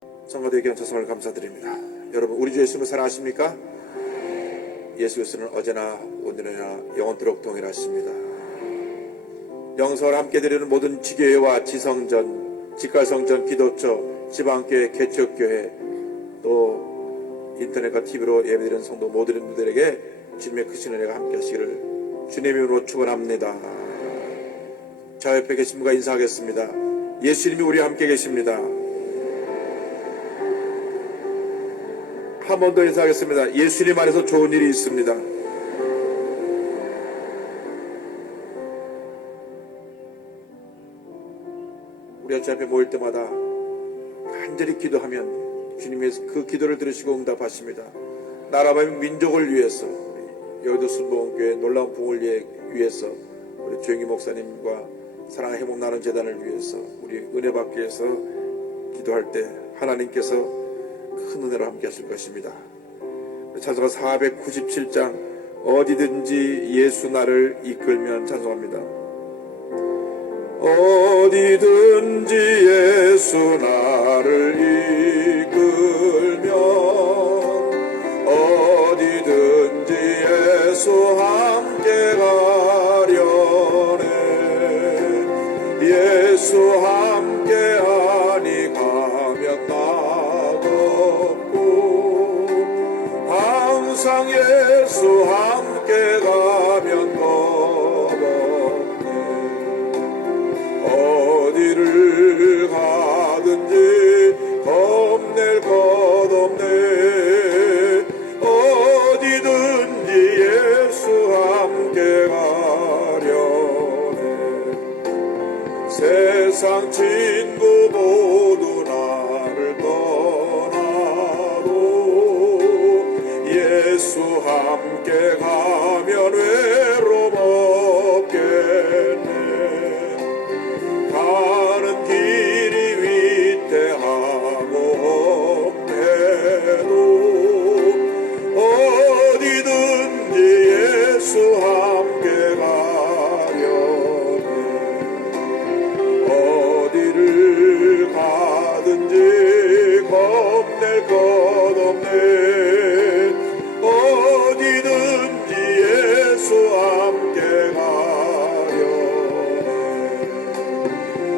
성도의 귀한 찬송을 감사드립니다. 여러분, 우리 주 예수님을 사랑하십니까? 예수 그리스도는 어제나 오늘이나 영원토록 동일하십니다. 영성을 함께 드리는 모든 지교회와 지성전, 직갈성전, 기도처, 지방교회, 개척교회, 또 인터넷과 TV로 예배드리는 성도 모든 분들에게 주님의 크신 은혜가 함께 하시기를 주님의 이름으로 축원합니다. 자, 옆에 계신 분과 인사하겠습니다. 예수님이 우리와 함께 계십니다. 한 번 더 인사하겠습니다. 예수님 안에서 좋은 일이 있습니다. 우리가 주 앞에 모일 때마다 간절히 기도하면 주님이 그 기도를 들으시고 응답하십니다. 나라와 민족을 위해서, 여의도 순복음교회 놀라운 부흥을 위해서, 우리 조영기 목사님과 사랑의 회복 나눔 재단을 위해서, 우리 은혜 받기 위해서 기도할 때 하나님께서 큰 은혜로 함께 하실 것입니다. 찬송가 497장 어디든지 예수 나를 이끌면 찬송합니다. 어디든지 예수 나를 이끌면, 어디든지 예수 함께 가려네. 예수 함께 하니 가면 나없고, 항상 예수 함께 가면 겁없네. 어디를 가든지 겁낼 것 없네. 어디든지 예수 함께 가려네. 세상 친구 모두 나를 떠나도 예수 함께 가면 외로움 없겠네. 가는 길이 위태하고 험해도 어디든지 예수 함께 가려네. 어디를 가든지 겁낼 것 없네. 어디든지 예수 함께 가려네.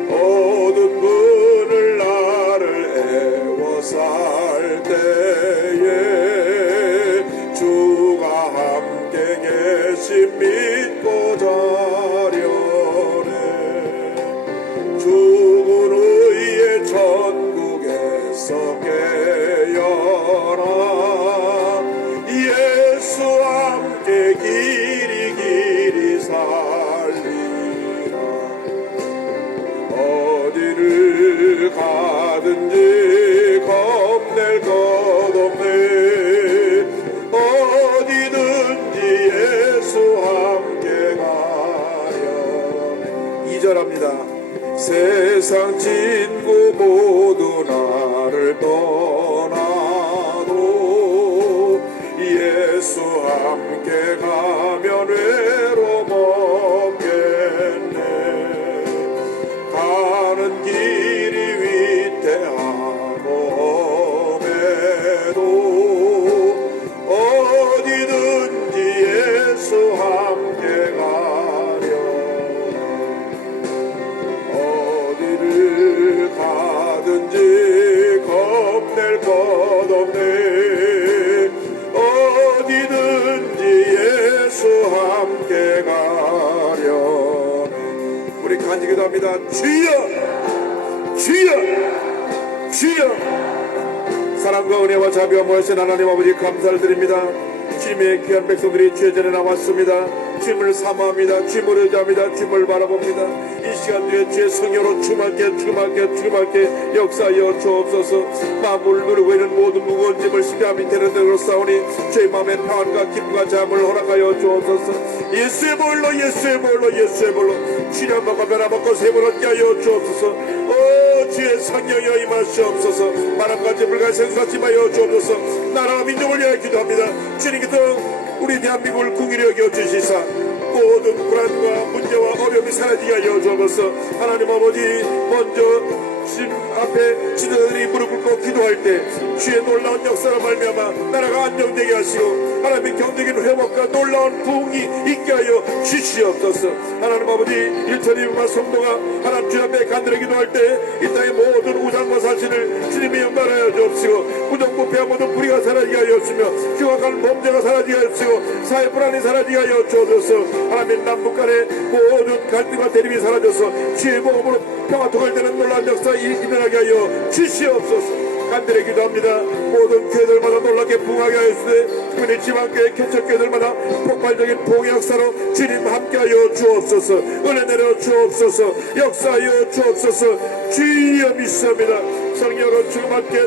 모든 분을 나를 애워쌀 때에 주가 함께 계심 믿고 자려네. 죽은 의의 천국에서 깨어나 예수 함께 길이 길이 살리라. 어디를 가든지 겁낼 것 없네. 어디든지 예수 함께 가려네. 2절합니다. 세상 친구 모두 나를 떠나도 예수 함께 가면 외로움 없겠네. 가는 길이 위태하고 험해도 어디든지 예수 함께 가려네. 어디를 가든지 겁낼 것 없네. 어디든지 예수 함께 가려네. 우리 간증 기도합니다. 주여, 주여, 주여. 사랑과 은혜와 자비와 모하신 하나님 아버지 감사를 드립니다. 주님의 귀한 백성들이 주의 전에 나왔습니다. 주님을 사모합니다. 주님을 의지합니다. 주님을 바라봅니다. 이 시간 뒤에 주의 성령으로 충만케 역사하여 주옵소서. 마음을 누르고 있는 모든 무거운 짐을 십자 밑에는 들어 싸우니 주의 마음의 평안과 기쁨과 잠을 허락하여 주옵소서. 예수의 보혈로 예수의 보혈로 예수의 보혈로 주님 먹고 변화먹고 세번 얻게 하여 주옵소서. 주의 성령이여 임하시옵소서. 바람같이 불같이 생수같이 임하여 주옵소서. 나라와 민족을 위하여 기도합니다. 주님께서 우리 대한민국을 긍휼히 여겨 주시사 모든 불안과 문제와 어려움이 사라지게 하여 주옵소서. 하나님 아버지, 먼저 주님 앞에 지도자들이 무릎 꿇고 기도할 때 주의 놀라운 역사로 말미암아 나라가 안정되게 하시고 하나님의 경제적인 회복과 놀라운 부흥이 있게 하여 주시옵소서. 하나님 아버지 일천이만 성도가 하나님 주 앞에 간절히 기도할 때 이 땅의 모든 우상과 사실을 주님이 연발하여 주옵시고 부정부패와 모든 불의가 사라지게 하여 주시며 흉악한 범죄가 사라지게 하여 주시고 사회 불안이 사라지게 하여 주옵소서. 하나님 남북 간의 모든 갈등과 대립이 사라져서 주의 복음으로 평화 통일되는 놀라운 역사 일어나게 하여 주시옵소서. 간절히 기도합니다. 모든 교회들마다 놀랍게 부흥하게 하였으되 특별히 지방교회 개척교회들마다 폭발적인 부흥의 역사로 주님 함께하여 주옵소서. 은혜 내려 주옵소서. 역사하여 주옵소서. 주여 믿습니다. 성령으로 주님께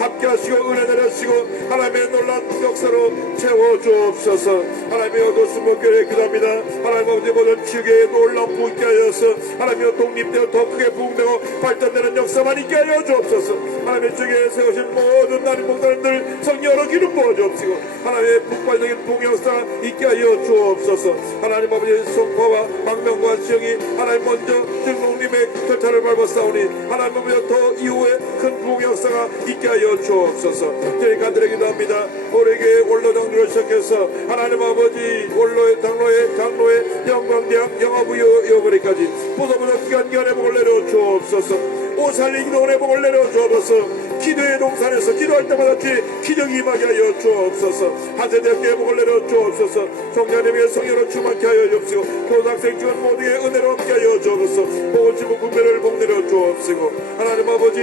함께하시고 은혜 내려시고 하나님의 놀라운 역사로 채워주옵소서. 하나님의 어두스목교회 기도합니다. 하나님 아버지 모든 지역에 놀라운 부흥케 하여서 하나님의 독립되어 더 크게 부흥되고 발전되는 역사만 있게 하여 주옵소서. 하나님의 지역에 세우신 모든 나님 목사님들 성령으로 기름 부어 주옵시고 하나님의 폭발적인 부흥 역사 있게 하여 주옵소서. 하나님 아버지 송파와 망명과 지역이 하나님 먼저 등록님의 절차를 밟았사오니 하나님 아버지 더 이후에 큰 부흥 역사가 있게 하여 주옵소서. 저희 간절히 기도합니다. 우리에게 원로 장로를 시작해서 하나님 아버지 원로의 장로의 영광대학 영화부여 여부리까지 보도보다 기간기간의 복을 내려 주옵소서. 오살리 기도원의 복을 내려 주옵소서. 기도의 동산에서 기도할 때마다 주의 기적이 임하게 하여 주옵소서. 한세대학교의 복을 내려 주옵소서. 종자님의 성령으로 충만케 하여 주옵시고 교사학생 직원 모두의 은혜로 함께 하여 주옵소서. 복을 지고 군대를 복 내려 주옵시고 하나님 아버지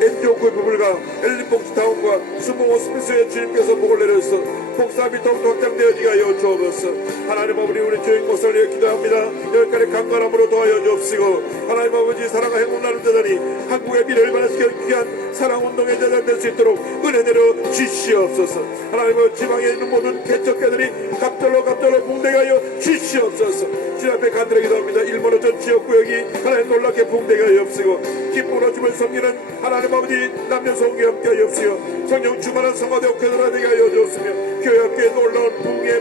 엔지오크 부불과 엘린복지타운과 수봉호 스미스의 주님께서 복을 내려서 복사함이 더욱더 확장되어지게 하여 주옵소서. 하나님 아버지 우리 주인 목사를 위해 기도합니다. 여기까지 강건함으로 도와여 주옵시고 하나님 아버지 사랑과 행복 나눔 대단히 한국의 미래를 변화시키는 귀한 사랑운동의 대단 될 수 있도록 은혜 내려 주시옵소서. 하나님 아버지 지방에 있는 모든 개척교들이 갑절로 붕대게 하여 주시옵소서. 주 앞에 간절히 기도합니다. 일본어 전 지역구역이 하나님 놀랍게 붕대게 하여 주옵시고 기쁨으로 주를 섬기는 하나님 아버지 남녀 성교에 함께 하여 주옵시고 성령 주만한 성화되고 되게 하여 주옵시며 교회 학교에 놀라운 부흥의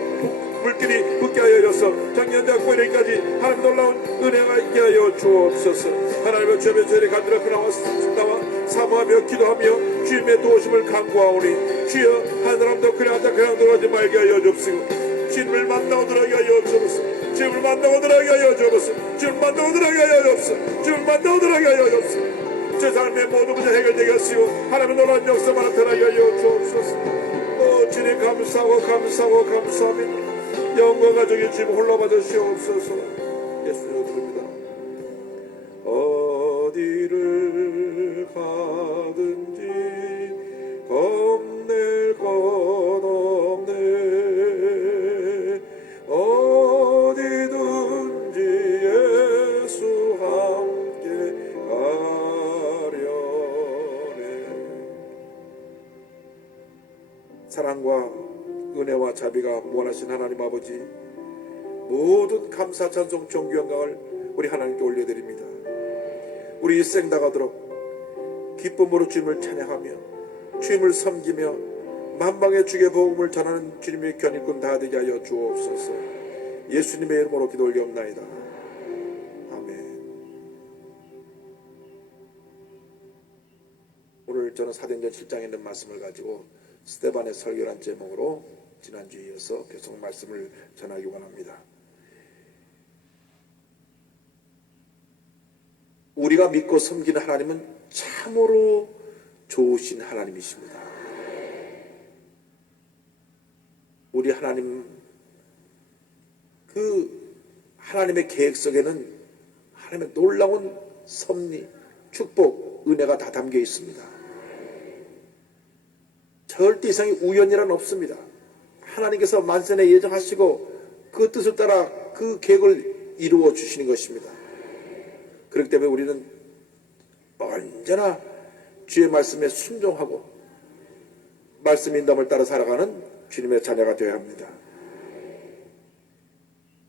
물길이 붙게 하여 주옵소서. 작년대학교 이래까지 하나님 놀라운 은혜가 있게 하여 주옵소서. 하나님의 주 앞에 저희를 간절히 나와 사모하며 기도하며 주님의 도우심을 간구하오니 주여 한 사람도 그냥 돌아가지 말게 하여 주옵시고 주님을 만나고 들어가게 하여 주옵소서. 주님을 만나고 들어가게 하여 주옵소서. 주님을 만나고 들어가게 하여 주옵소서. 주님을 만나고 들어가게 하여 주옵소서. 제 삶의 모든 문제 해결되게 하시고 하나님의 놀라운 역사만 나타나게 하여 주옵소서. 주님 감사합니다. 영광 가족이 주님 홀로 받으시옵소서. 예수님으로 드립니다. 어디를 가든지 겁낼 것 없네. 어디든지 예수 함께 가려네. 사랑과 은혜와 자비가 무한하신 하나님 아버지 모든 감사 찬송 존귀 영광을 우리 하나님께 올려드립니다. 우리 일생 다가도록 기쁨으로 주님을 찬양하며 주님을 섬기며 만방의 주의 복음을 전하는 주님의 귀한 일꾼 다 되게 하여 주옵소서. 예수님의 이름으로 기도 올리옵나이다. 아멘. 오늘 저는 사도행전 7장에 있는 말씀을 가지고 스데반의 설교란 제목으로 지난주에 이어서 계속 말씀을 전하기 원합니다. 우리가 믿고 섬기는 하나님은 참으로 좋으신 하나님이십니다. 우리 하나님, 그 하나님의 계획 속에는 하나님의 놀라운 섭리, 축복, 은혜가 다 담겨 있습니다. 절대 이상의 우연이란 없습니다. 하나님께서 만선에 예정하시고 그 뜻을 따라 그 계획을 이루어 주시는 것입니다. 그렇기 때문에 우리는 언제나 주의 말씀에 순종하고 말씀 인도함을 따라 살아가는 주님의 자녀가 되어야 합니다.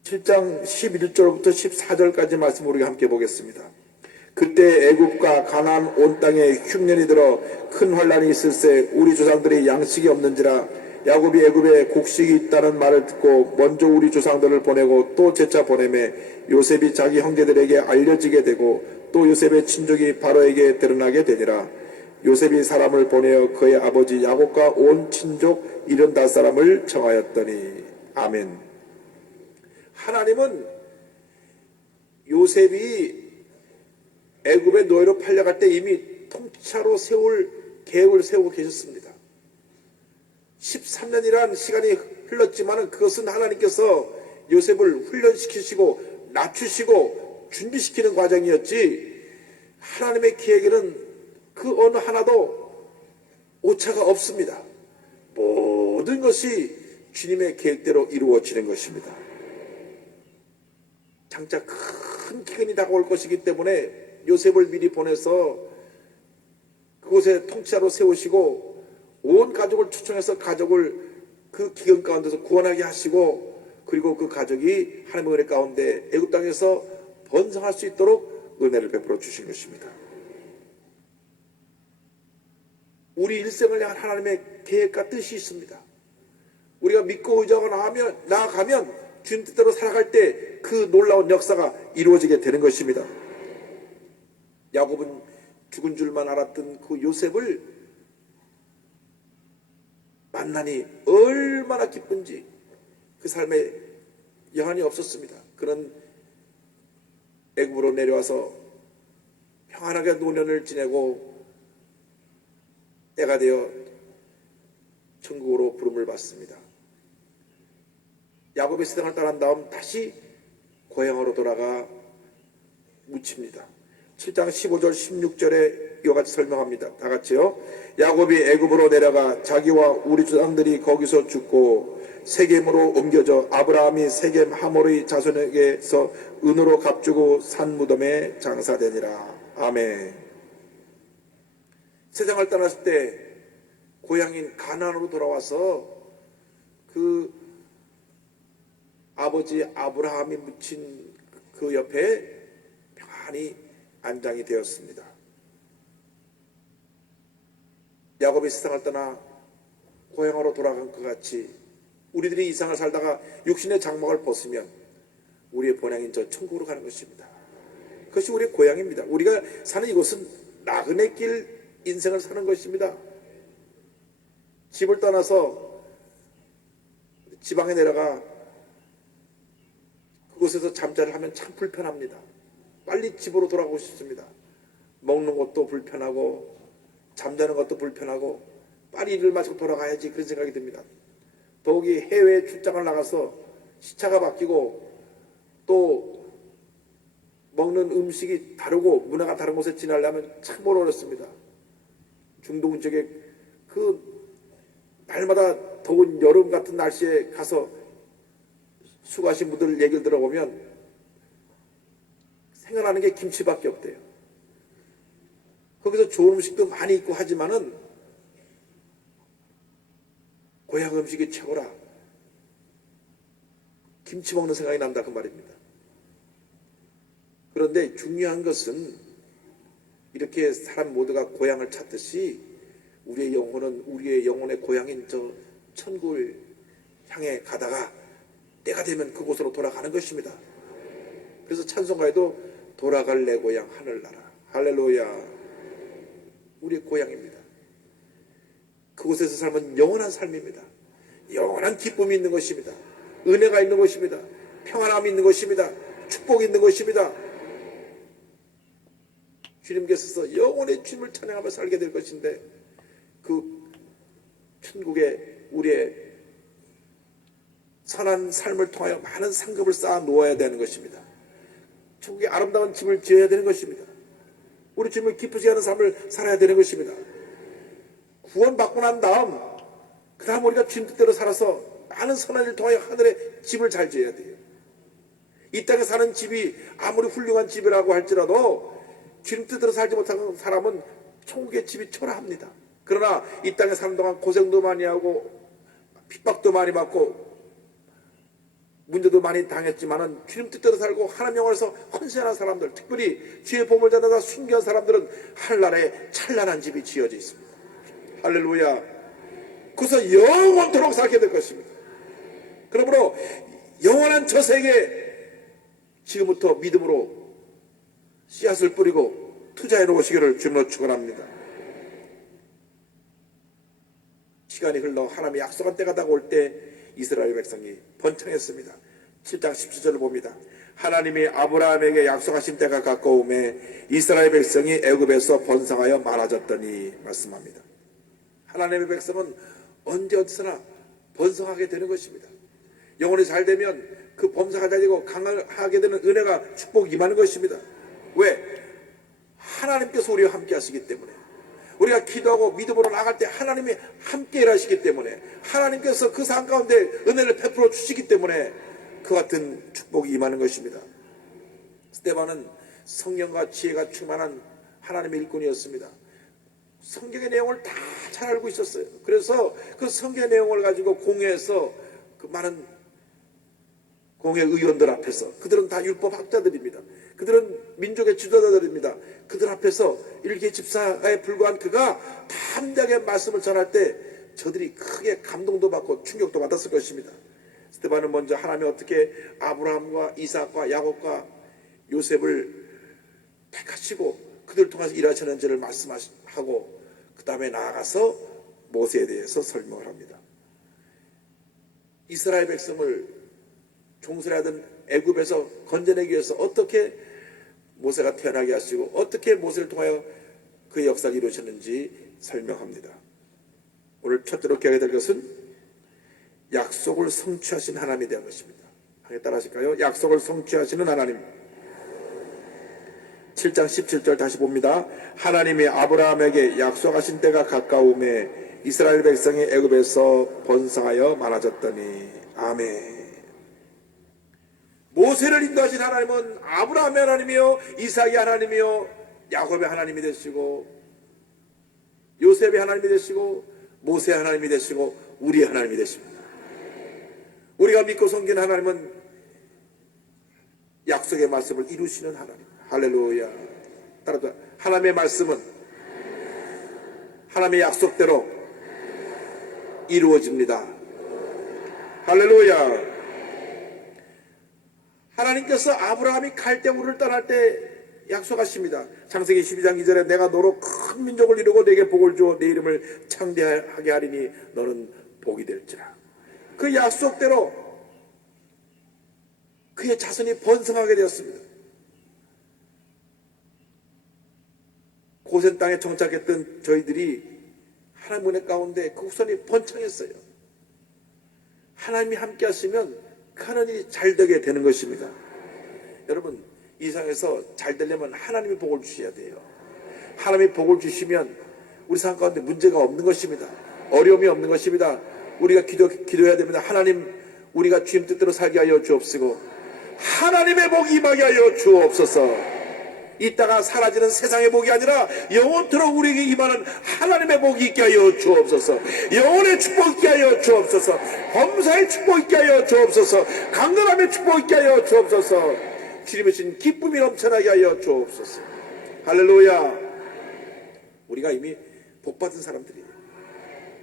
7장 11절부터 14절까지 말씀 우리가 함께 보겠습니다. 그때 애굽과 가나안 온 땅에 흉년이 들어 큰 환란이 있을새 우리 조상들이 양식이 없는지라 야곱이 애굽에 곡식이 있다는 말을 듣고 먼저 우리 조상들을 보내고 또 재차 보내매 요셉이 자기 형제들에게 알려지게 되고 또 요셉의 친족이 바로에게 드러나게 되니라. 요셉이 사람을 보내어 그의 아버지 야곱과 온 친족 75사람을 청하였더니. 아멘. 하나님은 요셉이 애굽의 노예로 팔려갈 때 이미 통치자로 세울 계획을 세우고 계셨습니다. 13년이란 시간이 흘렀지만 그것은 하나님께서 요셉을 훈련시키시고 낮추시고 준비시키는 과정이었지, 하나님의 계획에는 그 어느 하나도 오차가 없습니다. 모든 것이 주님의 계획대로 이루어지는 것입니다. 장차 큰 기근이 다가올 것이기 때문에 요셉을 미리 보내서 그곳에 통치자로 세우시고 온 가족을 초청해서 가족을 그 기근 가운데서 구원하게 하시고, 그리고 그 가족이 하나님의 은혜 가운데 애굽 땅에서 번성할 수 있도록 은혜를 베풀어 주신 것입니다. 우리 일생을 향한 하나님의 계획과 뜻이 있습니다. 우리가 믿고 의지하고 나아가면 주님 뜻대로 살아갈 때 그 놀라운 역사가 이루어지게 되는 것입니다. 야곱은 죽은 줄만 알았던 그 요셉을 만나니 얼마나 기쁜지 그 삶에 여한이 없었습니다. 그는 애굽으로 내려와서 평안하게 노년을 지내고 때가 되어 천국으로 부름을 받습니다. 야곱의 세상을 떠난 다음 다시 고향으로 돌아가 묻힙니다. 7장 15절 16절에 이와 같이 설명합니다. 다 같이요. 야곱이 애굽으로 내려가 자기와 우리 조상들이 거기서 죽고 세겜으로 옮겨져 아브라함이 세겜 하몰의 자손에게서 은으로 값주고 산 무덤에 장사되니라. 아멘. 세상을 떠났을 때 고향인 가나안으로 돌아와서 그 아버지 아브라함이 묻힌 그 옆에 평안히 안장이 되었습니다. 야곱이 세상을 떠나 고향으로 돌아간 것 같이 우리들이 이 세상을 살다가 육신의 장막을 벗으면 우리의 본향인 저 천국으로 가는 것입니다. 그것이 우리의 고향입니다. 우리가 사는 이곳은 나그네 길 인생을 사는 것입니다. 집을 떠나서 지방에 내려가 그곳에서 잠자리를 하면 참 불편합니다. 빨리 집으로 돌아가고 싶습니다. 먹는 것도 불편하고 잠자는 것도 불편하고 빨리 일을 마치고 돌아가야지, 그런 생각이 듭니다. 더욱이 해외에 출장을 나가서 시차가 바뀌고 또 먹는 음식이 다르고 문화가 다른 곳에 지나려면 참 어렵습니다. 중동 지역에 그 날마다 더운 여름 같은 날씨에 가서 수고하신 분들 얘기를 들어보면 생각나는 게 김치밖에 없대요. 거기서 좋은 음식도 많이 있고 하지만은 고향 음식이 최고라. 김치 먹는 생각이 난다, 그 말입니다. 그런데 중요한 것은 이렇게 사람 모두가 고향을 찾듯이 우리의 영혼은 우리의 영혼의 고향인 저 천국을 향해 가다가 때가 되면 그곳으로 돌아가는 것입니다. 그래서 찬송가에도 돌아갈 내 고향 하늘나라, 할렐루야. 우리의 고향입니다. 그곳에서 삶은 영원한 삶입니다. 영원한 기쁨이 있는 것입니다. 은혜가 있는 것입니다. 평안함이 있는 것입니다. 축복이 있는 것입니다. 주님께서 영원히 주님을 찬양하며 살게 될 것인데, 그 천국에 우리의 선한 삶을 통하여 많은 상급을 쌓아 놓아야 되는 것입니다. 천국에 아름다운 집을 지어야 되는 것입니다. 우리 주님을 기쁘게 하는 삶을 살아야 되는 것입니다. 구원받고 난 다음 그 다음 우리가 주님 뜻대로 살아서 많은 선한 일을 통하여 하늘에 집을 잘 지어야 돼요. 이 땅에 사는 집이 아무리 훌륭한 집이라고 할지라도 주님 뜻대로 살지 못하는 사람은 천국의 집이 초라합니다. 그러나 이 땅에 사는 동안 고생도 많이 하고 핍박도 많이 받고 문제도 많이 당했지만은 주님 뜻대로 살고 하나님 영광에서 헌신하는 사람들, 특별히 주의 복을 전하다 순교한 사람들은 하늘나라에 찬란한 집이 지어져 있습니다. 할렐루야. 그래서 영원토록 살게 될 것입니다. 그러므로 영원한 저 세계에 지금부터 믿음으로 씨앗을 뿌리고 투자해 놓으시기를 주님으로 축원합니다. 시간이 흘러 하나님의 약속한 때가 다가올 때 이스라엘 백성이 번창했습니다. 7장 17절을 봅니다. 하나님이 아브라함에게 약속하신 때가 가까움에 이스라엘 백성이 애굽에서 번성하여 많아졌더니 말씀합니다. 하나님의 백성은 언제 어디서나 번성하게 되는 것입니다. 영혼이 잘 되면 그 범사가 잘 되고 강하게 되는 은혜가 축복이 임하는 것입니다. 왜? 하나님께서 우리와 함께 하시기 때문에, 우리가 기도하고 믿음으로 나갈 때 하나님이 함께 일하시기 때문에, 하나님께서 그 상황 가운데 은혜를 베풀어 주시기 때문에 그 같은 축복이 임하는 것입니다. 스데반은 성령과 지혜가 충만한 하나님의 일꾼이었습니다. 성경의 내용을 다 잘 알고 있었어요. 그래서 그 성경의 내용을 가지고 공회에서 그 많은 공회 의원들 앞에서, 그들은 다 율법학자들입니다. 그들은 민족의 지도자들입니다. 그들 앞에서 일개 집사에 불과한 그가 담대하게 말씀을 전할 때 저들이 크게 감동도 받고 충격도 받았을 것입니다. 스데반은 먼저 하나님이 어떻게 아브라함과 이삭과 야곱과 요셉을 택하시고 그들을 통해서 일하시는지를 말씀하고 그 다음에 나아가서 모세에 대해서 설명을 합니다. 이스라엘 백성을 종살이하던 애굽에서 건져내기 위해서 어떻게 모세가 태어나게 하시고 어떻게 모세를 통하여 그 역사를 이루셨는지 설명합니다. 오늘 첫째로 기억해야 될 것은 약속을 성취하신 하나님에 대한 것입니다. 함께 따라 하실까요? 약속을 성취하시는 하나님. 7장 17절 다시 봅니다. 하나님이 아브라함에게 약속하신 때가 가까움에 이스라엘 백성이 애굽에서 번성하여 많아졌더니. 아멘. 모세를 인도하신 하나님은 아브라함의 하나님이요, 이삭의 하나님이요, 야곱의 하나님이 되시고, 요셉의 하나님이 되시고, 모세의 하나님이 되시고, 우리의 하나님이 되십니다. 우리가 믿고 섬기는 하나님은 약속의 말씀을 이루시는 하나님. 할렐루야. 따라서 하나님의 말씀은 하나님의 약속대로 이루어집니다. 할렐루야. 하나님께서 아브라함이 갈대우를 떠날 때 약속하십니다. 창세기 12장 2절에 내가 너로 큰 민족을 이루고 내게 복을 주어 내 이름을 창대하게 하리니 너는 복이 될지라. 그 약속대로 그의 자손이 번성하게 되었습니다. 고센 땅에 정착했던 저희들이 하나님 은혜 가운데 그 후손이 번창했어요. 하나님이 함께 하시면 그 하나님이 잘 되게 되는 것입니다. 여러분, 이 세상에서 잘 되려면 하나님이 복을 주셔야 돼요. 하나님이 복을 주시면 우리 삶 가운데 문제가 없는 것입니다. 어려움이 없는 것입니다. 우리가 기도해야 됩니다. 하나님, 우리가 주님 뜻대로 살게 하여 주옵시고 하나님의 복이 임하게 하여 주옵소서. 이따가 사라지는 세상의 복이 아니라 영원토록 우리에게 임하는 하나님의 복이 있게 하여 주옵소서. 영혼의 축복 있게 하여 주옵소서. 범사의 축복 있게 하여 주옵소서. 강건함의 축복 있게 하여 주옵소서. 주님의 신 기쁨이 넘쳐나게 하여 주옵소서. 할렐루야. 우리가 이미 복받은 사람들이에요.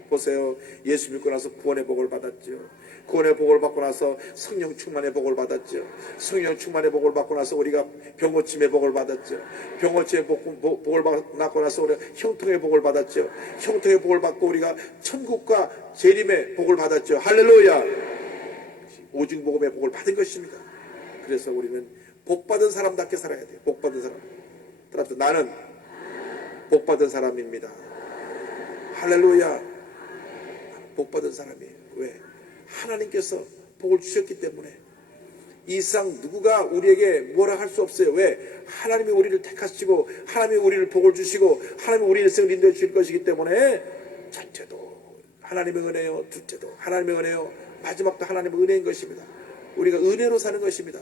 보세요. 예수 믿고 나서 구원의 복을 받았죠. 구원의 복을 받고 나서 성령 충만의 복을 받았죠. 성령 충만의 복을 받고 나서 우리가 병고침의 복을 받았죠. 병고침의 복을 받고 나서 우리가 형통의 복을 받았죠. 형통의 복을 받고 우리가 천국과 재림의 복을 받았죠. 할렐루야. 오중복음의 복을 받은 것입니다. 그래서 우리는 복받은 사람답게 살아야 돼요. 복받은 사람. 따라서 나는 복받은 사람입니다. 할렐루야. 복받은 사람이에요. 왜? 하나님께서 복을 주셨기 때문에. 이 세상 누구가 우리에게 뭐라 할 수 없어요. 왜? 하나님이 우리를 택하시고 하나님이 우리를 복을 주시고 하나님이 우리 일생을 인도해 주실 것이기 때문에 첫째도 하나님의 은혜요, 둘째도 하나님의 은혜요, 마지막도 하나님의 은혜인 것입니다. 우리가 은혜로 사는 것입니다.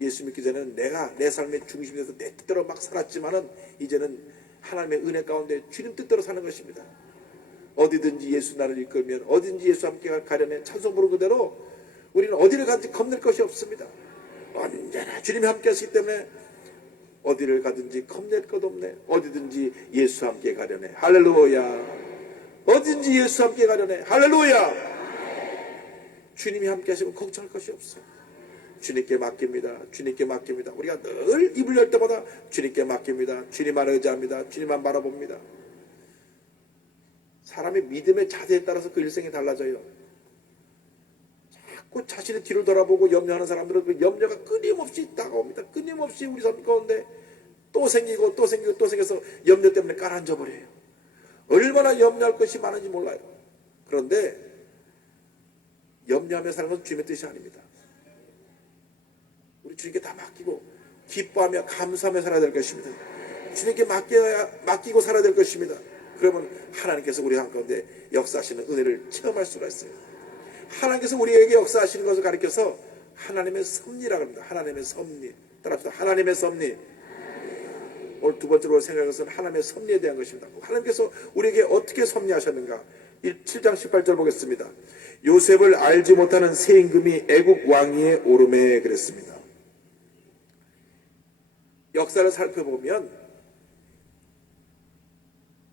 예수 믿기 전에는 내가 내 삶의 중심에서 내 뜻대로 막 살았지만은 이제는 하나님의 은혜 가운데 주님 뜻대로 사는 것입니다. 어디든지 예수 나를 이끌면 어디든지 예수 함께 가려내 찬송 부르는 그대로 우리는 어디를 가든지 겁낼 것이 없습니다. 언제나 주님이 함께 하시기 때문에 어디를 가든지 겁낼 것 없네. 어디든지 예수 함께 가려내. 할렐루야. 어딘지 예수 함께 가려네. 할렐루야. 주님이 함께 하시면 걱정할 것이 없어요. 주님께 맡깁니다. 주님께 맡깁니다. 우리가 늘 입을 열 때마다 주님께 맡깁니다. 주님만 의지합니다. 주님만 바라봅니다. 사람의 믿음의 자세에 따라서 그 일생이 달라져요. 자꾸 자신의 뒤를 돌아보고 염려하는 사람들은 그 염려가 끊임없이 다가옵니다. 끊임없이 우리 삶 가운데 또 생기고 또 생기고 또 생겨서 염려 때문에 가라앉아 버려요. 얼마나 염려할 것이 많은지 몰라요. 그런데 염려하며 사는 것은 주님의 뜻이 아닙니다. 우리 주님께 다 맡기고 기뻐하며 감사하며 살아야 될 것입니다. 주님께 맡기고 살아야 될 것입니다. 그러면 하나님께서 우리 가운데 역사하시는 은혜를 체험할 수가 있어요. 하나님께서 우리에게 역사하시는 것을 가리켜서 하나님의 섭리라고 합니다. 하나님의 섭리. 따라합시다. 하나님의 섭리. 오늘 두 번째로 생각한 것은 하나님의 섭리에 대한 것입니다. 하나님께서 우리에게 어떻게 섭리하셨는가? 7장 18절 보겠습니다. 요셉을 알지 못하는 새 임금이 애국 왕위에 오르매 그랬습니다. 역사를 살펴보면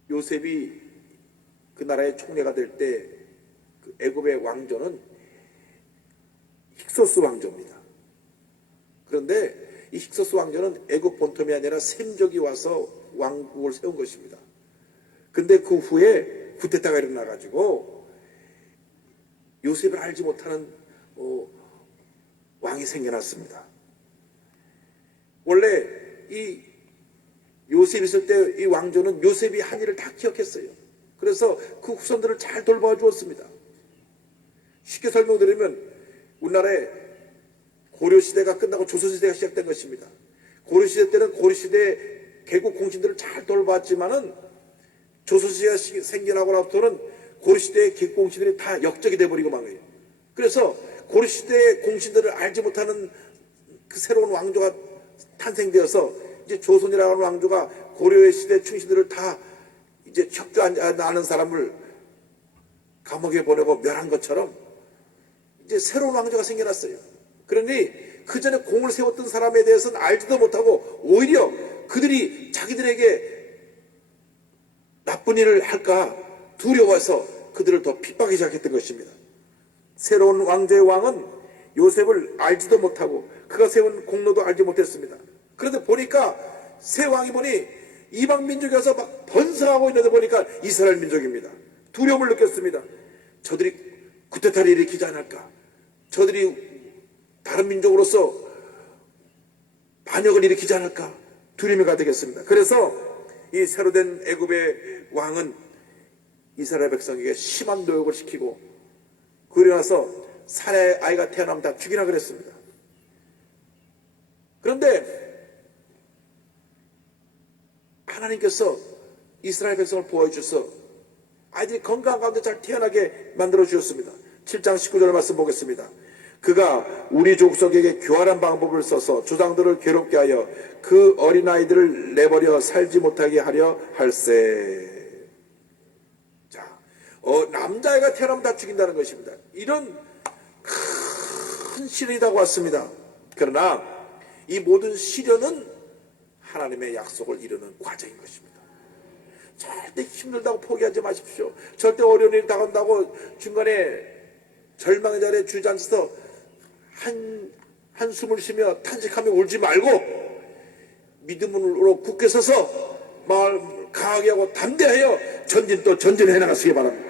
요셉이 그 나라의 총리가 될 때 그 애굽의 왕조는 힉소스 왕조입니다. 그런데 이 힉소스 왕조는 애굽 본토이 아니라 셈족이 와서 왕국을 세운 것입니다. 근데 그 후에 쿠데타가 일어나가지고 요셉을 알지 못하는 왕이 생겨났습니다. 원래 이 요셉이 있을 때 이 왕조는 요셉이 한 일을 다 기억했어요. 그래서 그 후손들을 잘 돌봐 주었습니다. 쉽게 설명드리면 우리나라에 고려시대가 끝나고 조선시대가 시작된 것입니다. 고려시대 때는 고려시대 개국 공신들을 잘 돌봤지만은 조선시대가 생겨나고 나서는 고려시대의 개국 공신들이 다 역적이 돼버리고 만 거예요. 그래서 고려시대의 공신들을 알지 못하는 그 새로운 왕조가 탄생되어서 이제 조선이라는 왕조가 고려의 시대 충신들을 다 이제 혁주하는 사람을 감옥에 보내고 멸한 것처럼 이제 새로운 왕조가 생겨났어요. 그러니 그 전에 공을 세웠던 사람에 대해서는 알지도 못하고 오히려 그들이 자기들에게 나쁜 일을 할까 두려워해서 그들을 더 핍박하기 시작했던 것입니다. 새로운 왕조의 왕은 요셉을 알지도 못하고 그가 세운 공로도 알지 못했습니다. 그런데 보니까 새 왕이 보니 이방 민족이 와서 막 번성하고 있는데 보니까 이스라엘 민족입니다. 두려움을 느꼈습니다. 저들이 쿠데타를 일으키지 않을까? 저들이 다른 민족으로서 반역을 일으키지 않을까? 두려움이 가득했습니다. 그래서 이 새로 된 애굽의 왕은 이스라엘 백성에게 심한 노역을 시키고 그러고 나서 살해 아이가 태어나면 다 죽이라 그랬습니다. 그런데 하나님께서 이스라엘 백성을 보호해 주셔서 아이들이 건강한 가운데 잘 태어나게 만들어 주셨습니다. 7장 19절 말씀 보겠습니다. 그가 우리 족속에게 교활한 방법을 써서 조상들을 괴롭게 하여 그 어린아이들을 내버려 살지 못하게 하려 할세. 자, 남자애가 태어나면 다 죽인다는 것입니다. 이런 큰 시련이 다가왔습니다. 그러나 이 모든 시련은 하나님의 약속을 이루는 과정인 것입니다. 절대 힘들다고 포기하지 마십시오. 절대 어려운 일이 다가온다고 중간에 절망의 자리에 주저앉아서 한숨을 쉬며 탄식하며 울지 말고 믿음으로 굳게 서서 마음 강하게 하고 담대하여 전진해 나가시기 바랍니다.